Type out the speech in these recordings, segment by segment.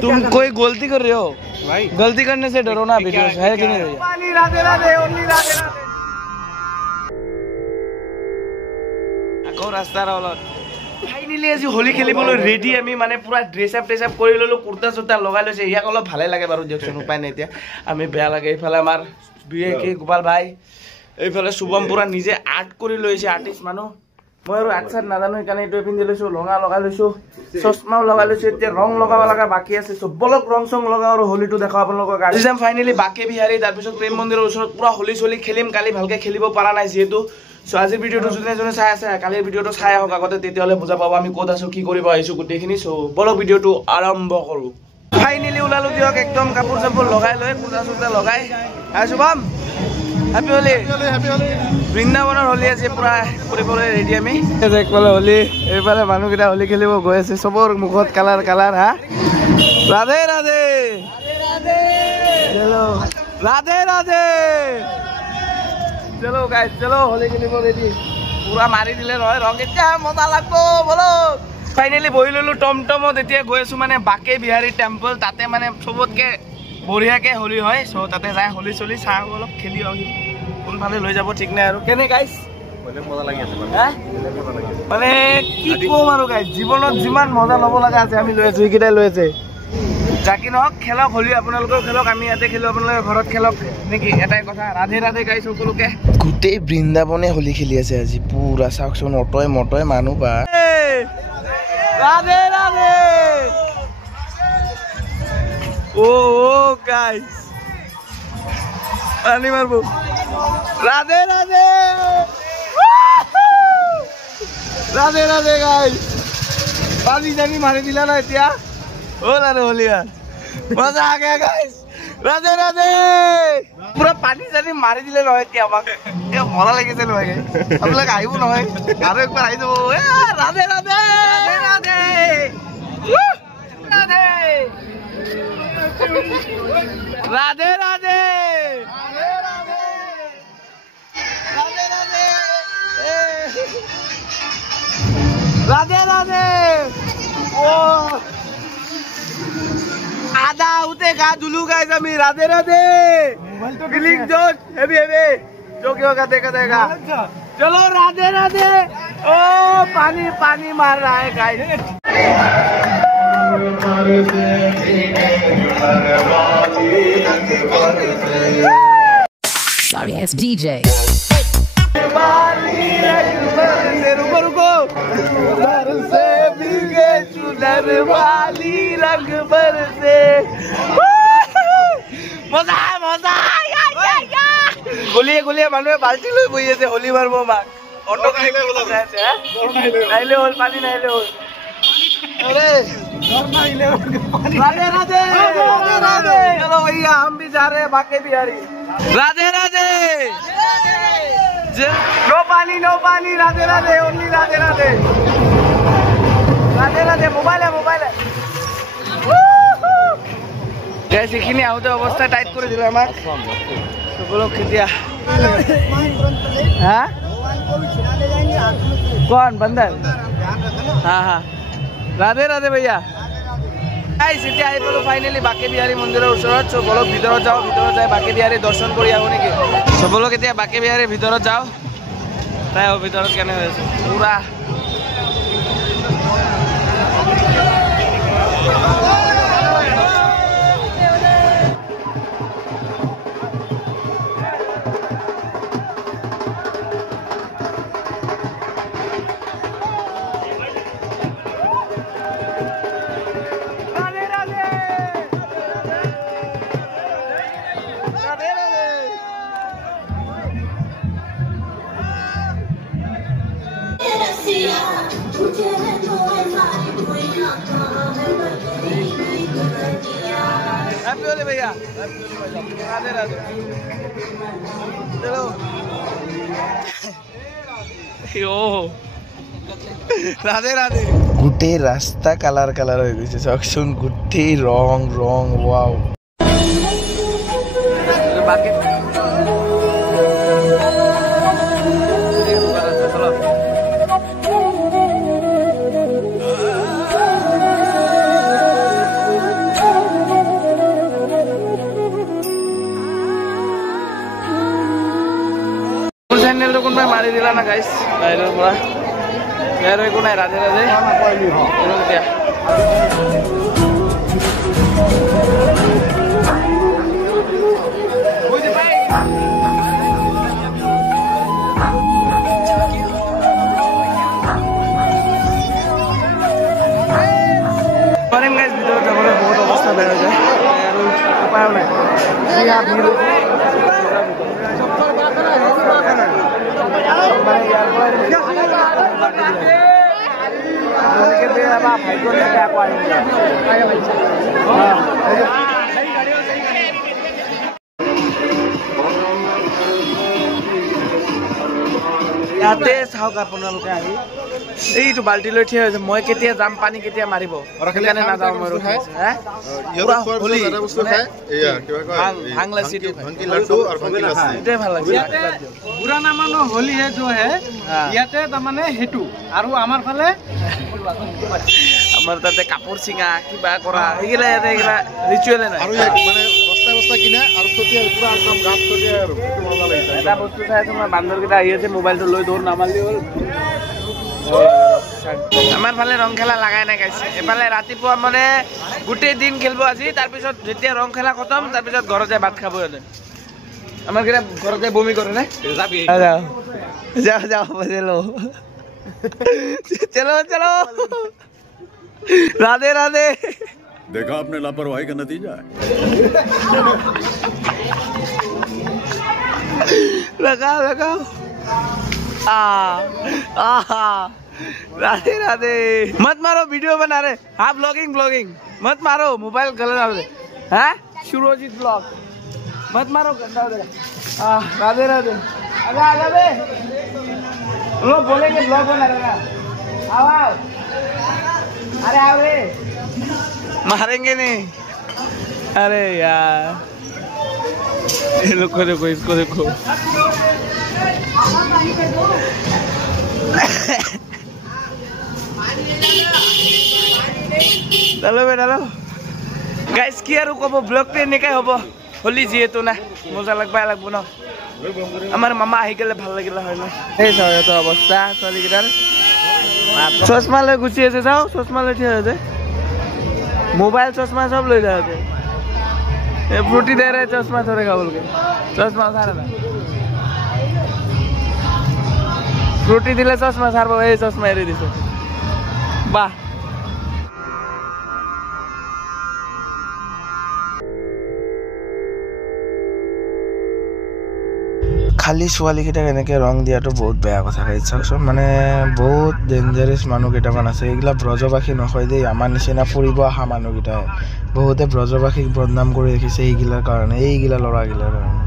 तुम कोई गलती कर रहे हो भाई? गलती करने से डरो ना, वीडियो है कि नहीं? राधे राधे, ओनली राधे राधे। আকৌ ৰাস্তাৰ অলপ ফাইনেলি আজি হোলী খেলিবলৈ ৰেডি। আমি মানে পুৰা ড্ৰেছ আপ কৰি ললো, কুৰ্তা চুৰ্তা লগাই লৈছে। ইয়াক অলপ ভালে লাগে বাৰু, দিয়কচোন, উপায় নাই এতিয়া। আমি বেয়া লাগে। এইফালে আমাৰ গোপাল ভাই, এইফালে শুভম পুৰা নিজে আৰ্ট কৰি লৈছে, আৰ্টিষ্ট মানুহ। মই আৰু আৰ্ট চাৰ্ট নাজানো, সেইকাৰণে এইটোৱে পিন্ধি লৈছো, লঙা লগাই লৈছো, চশমাও লগাই লৈছো। এতিয়া ৰং লগাব লগা বাকী আছে, চবলক ৰং চং লগাও আৰু হোলীটো দেখাও আপোনালোকক। আজি যাম ফাইনেলি বাকে বিহাৰী, তাৰপিছত প্ৰেম মন্দিৰৰ ওচৰত পুৰা হোলী চলি খেলিম। কালি ভালকে খেলিব পৰা নাই যিহেতু। সো আজিৰ ভিডিঅ'টো যোনে যোনে চাই আছে, কালিৰ ভিডিঅ'টো চাই আহক আগতে, তেতিয়াহ'লে বুজা পাব আমি ক'ত আছো, কি কৰিব আহিছো গোটেইখিনি। চ' বলক ভিডিঅ'টো আৰম্ভ কৰো। ফাইনেলি ওলালো দিয়ক, একদম কাপোৰ চাপোৰ লগাই লৈ, কুৰ্তা চুৰ্তা লগাই। শুভম হেপী হোলী। বৃন্দাবনৰ হোলী আজি পুৰা কৰিবলৈ ৰেডি আমি। একফালে হোলী, এইফালে মানুহকেইটা হোলী খেলিব গৈ আছে, চবৰ মুখত কালাৰ কালাৰ। হা, ৰাধে ৰাধে, ৰাধে ৰাধে। চলো গাইজ, চলো হোলী খেলিব ৰেডি। পুৰা মাৰি দিলে নহয় ৰং, এতিয়া মজা লাগব। বলো ফাইনেলি বহি ললো টমটমত। এতিয়া গৈ আছো মানে বাকে বিহাৰী টেম্পল, তাতে মানে চবতকে বঢ়িয়াকে হোলী হয়। চ' তাতে যাই হোলী চলি চাহ অলপ খেলি আহিম। কোনফালে লৈ যাব ঠিক নাই আৰু। কেনে গাইজ? মজা লাগি আছে মানে কি কম আৰু গাইজ, জীৱনত যিমান মজা ল'ব লগা আছে আমি লৈ আছো, এইকেইটাই লৈ আছে। যাকি নহওক খেলক হোলী, আপোনালোকেও খেলক, আমি ইয়াতে খেলো, আপোনালোকে ঘৰত খেলক নেকি, এটাই কথা। ৰাধে ৰাধে গাইজ সকলোকে। গোটেই বৃন্দাবনে হোলী খেলি আছে আজি পুৰা, চাওকচোন অটয় মটয় মানুহ বা। ৰাধে ৰাধে। ও গাইজ পানী মাৰবো। ৰাধে ৰাধে, ৰাধে ৰাধে গাইজ। পানী জানি মাৰি দিলা না এতিয়া, হল আৰু হলি আর মজা আ গয়া গাইজ। রাধে রাধে, পুরা পানী জানি মারি দিলে নহয় এতিয়া আমাক, মজা লাগিছে নহয় গাইজ। আপোনালোকে আহিব নহয়, আৰু একবাৰ আহি যাব। রাধে রাধে, রাধে রাধে, রাধে রাধে রাধে, রাধে রাধে। ও আধা উঠে গা ধুলু গাইজ আমি। রাধে রাধে, फीलिंग जोश हेवी हेवी जो क्यों का देखा देगा। चलो राधे राधे। ओ पानी पानी मार रहा है गाइज। Sorry, it's DJ. रुको रुको, से भीगे चुनर वाली रंग बरसे। मजा मजा, গলিয়ে গলিয়ে মানুহে বাল্টি লৈ বহি আছে হোলী মাৰিব। মাক অটো নাহিলে হল, পানী নাহিলে হল। राधे राधे, चलो भैया हम भी जा रहे हैं बाके बिहारी। राधे राधे, नो पानी राधे राधे, ओनली राधे राधे, राधे राधे। मोबाइल है, मोबाइल है। এইখিনি আহোতে অৱস্থা টাইট কৰি দিলে আমাক সকলক। কেতিয়া হা कौन बंदर? हाँ हाँ, राधे राधे भैया। এতিয়া আহি পালো ফাইনেলি বাকে বিহাৰী মন্দিৰৰ ওচৰত। চ' বলক ভিতৰত যাওঁ, ভিতৰত যাই বাকে বিহাৰী দৰ্শন কৰি আহো নেকি। চ' বলক এতিয়া বাকে বিহাৰী ভিতৰত যাওঁ, চাই আহো ভিতৰত কেনে হৈ আছে পুৰা। हैप्पी होली भैया, राधे राधे। चलो राधे राधे। গোটেই রাস্তা কালার কালার হয়ে গেছে, চাওকচোন গোটেই রং রং। ওয়াও, বাকি বাহিৰৰ পৰা আৰু একো নাই ৰাধে ৰাধে এতিয়া পাৰিম গাইজ ভিতৰত যাবলৈ বহুত অৱস্থা বেয়া হৈ যায় আৰু উপায়ো নাই ইয়াতে চাওক আপোনালোকে আহি এইটো বাল্টি লৈ থিয় হৈছে মই কেতিয়া যাম পানী কেতিয়া মাৰিব সেইকাৰণে নাযাওঁ মই पुराना मानो होली है जो है ইয়াতে তাৰমানে হেতু আৰু আমাৰ ফালে আমাৰ তাতে কাপোৰ চিঙা কিবা কৰা এইগিলা ইয়াতে এইগিলা ৰিচুৱেলে নাই আৰু মানে বস্তা বস্তা কিনা আৰু চতিয়া পুৰা একদম গাত চতিয়া আৰু মজা লাগিছে এটা বস্তু চাই তোমাৰ বান্দৰকেইটা আহি আছে মোবাইলটো লৈ দৌৰ নামাৰিলে হ'ল আমাৰ ফালে ৰং খেলা লাগাই নাই গাইছে এফালে ৰাতিপুৱা মানে গোটেই দিন খেলিব আজি তাৰপিছত যেতিয়া ৰং খেলা খতম তাৰপিছত ঘৰতে ভাত খাব সিহঁতে আমাৰ কেইটা ঘৰতে বমি কৰে নে যাও যাও চলো चलो चलो राधे राधे देखा आपने लापरवाही का नतीजा है लगाओ लगाओ राधे राधे मत मारो वीडियो बना रहे हाँ ब्लॉगिंग ब्लॉगिंग मत मारो मोबाइल गलत आ रहे हैं शुरोजीत ब्लॉग मत मारो गंदा हो जाएगा राधे राधे राधे लोग बोलेंगे ब्लॉग बना रहा आओ अरे आओ रे मारेंगे नहीं अरे यार ये लोग को देखो इसको देखो डालो बे डालो गाइस की यार को ब्लॉग पे निकाय होबो होली जिहेतु ना मजा লাগবো ন আমাৰ মামা আহি গেলে ভাল লাগিলা হয় না এই চাও এটা অৱস্থা ছোৱালী গিটাৰ চশমা লৈ গুচি আছে চাও চশমা লৈ থিয় আছে মোবাইল চশমা সব লৈ যায় আছে এ ফ্ৰুটি দে रे চশমা থৰে খাবল के চশমা সাৰা না ফ্ৰুটি দিলে চশমা সাৰবো এই চশমা এৰি দিছে বাহ খালি ছোৱালী কেইটাক এনেকৈ ৰং দিয়াটো বহুত বেয়া কথা গাইজ চাওকচোন মানে বহুত ডেঞ্জাৰাছ মানুহ কেইটামান আছে এইগিলা ব্ৰজবাসী নকয় দেই আমাৰ নিচিনা ফুৰিব অহা মানুহকেইটাই বহুতে ব্ৰজবাসীক বদনাম কৰি ৰাখিছে এইগিলাৰ কাৰণে এইগিলা ল'ৰাগিলাৰ কাৰণে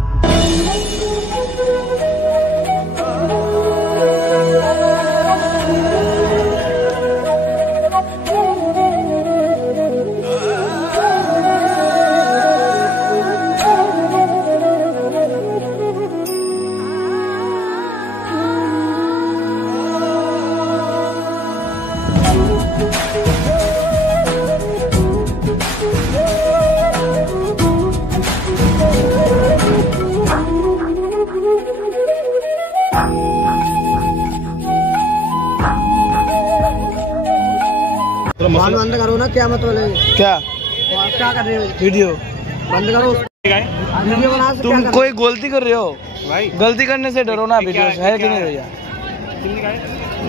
मान बंद करो ना क्या मतलब क्या क्या कर रहे हो वीडियो बंद करो वीडियो बना से तुम कोई गलती कर रहे हो भाई गलती करने से डरो ना वीडियो है कि नहीं भैया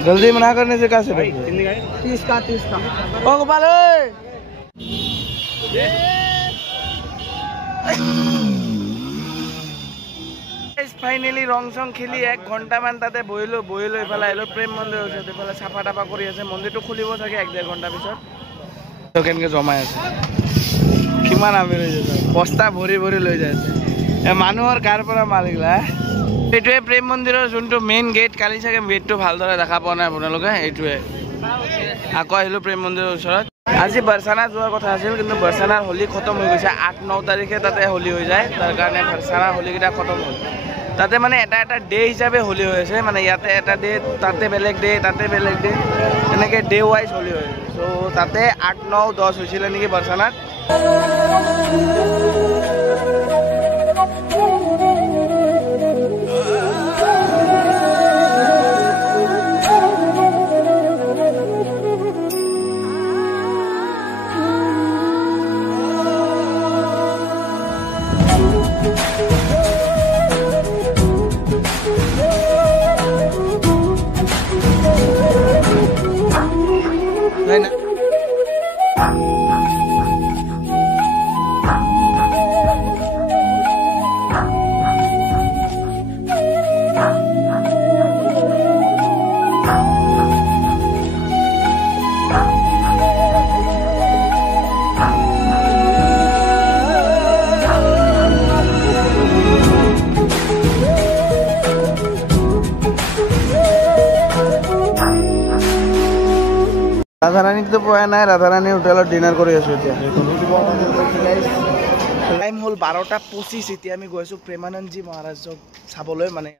गलती मना करने से कैसे डरो 30 का ओ गोपाल ফাইনালি ৰং চং খেলি 1 ঘণ্টা মান তাতে বহিলো এফালে আহিলো প্ৰেম মন্দিৰ আছে এফালে চাফা টাফা কৰি আছে মন্দিৰটো খুলিব চাগে 1-1.5 ঘণ্টা পিছত কেনেকৈ জমাই আছে কিমান আমিৰ হৈ যায় বস্তা ভৰি ভৰি লৈ যায় আছে মানুহৰ কাৰ পৰা মালিকলা এইটোৱে প্ৰেম মন্দিৰৰ যোনটো মেইন গেট কালি চাগে গেটটো ভালদৰে দেখা পোৱা নাই আপোনালোকে এইটোৱে আকৌ আহিলো প্ৰেম মন্দিৰৰ ওচৰত আজি বৰসানা যোৱাৰ কথা আছিল কিন্তু বৰসানাৰ হোলি খতম হৈ গৈছে 8-9 তাৰিখে তাতে হোলি হৈ যায় তাৰ কাৰণে বৰসানাৰ হোলিকেইটা খতম হ'ল তাতে মানে এটা ডে হিচাপে হোলি হৈ আছে মানে ইয়াতে এটা ডে তাতে বেলেগ ডে এনেকৈ ডে ৱাইজ হোলি হৈ আছে চ' তাতে 8-9-10 হৈছিলে নেকি বৰসানাত হয় না ৰাধাৰাণীক তো পোৱা নাই ৰাধাৰাণী হোটেলত ডিনাৰ কৰি আছো এতিয়া টাইম হ'ল 12:25 এতিয়া আমি গৈ আছো প্ৰেমানন্দজী মহাৰাজক চাবলৈ মানে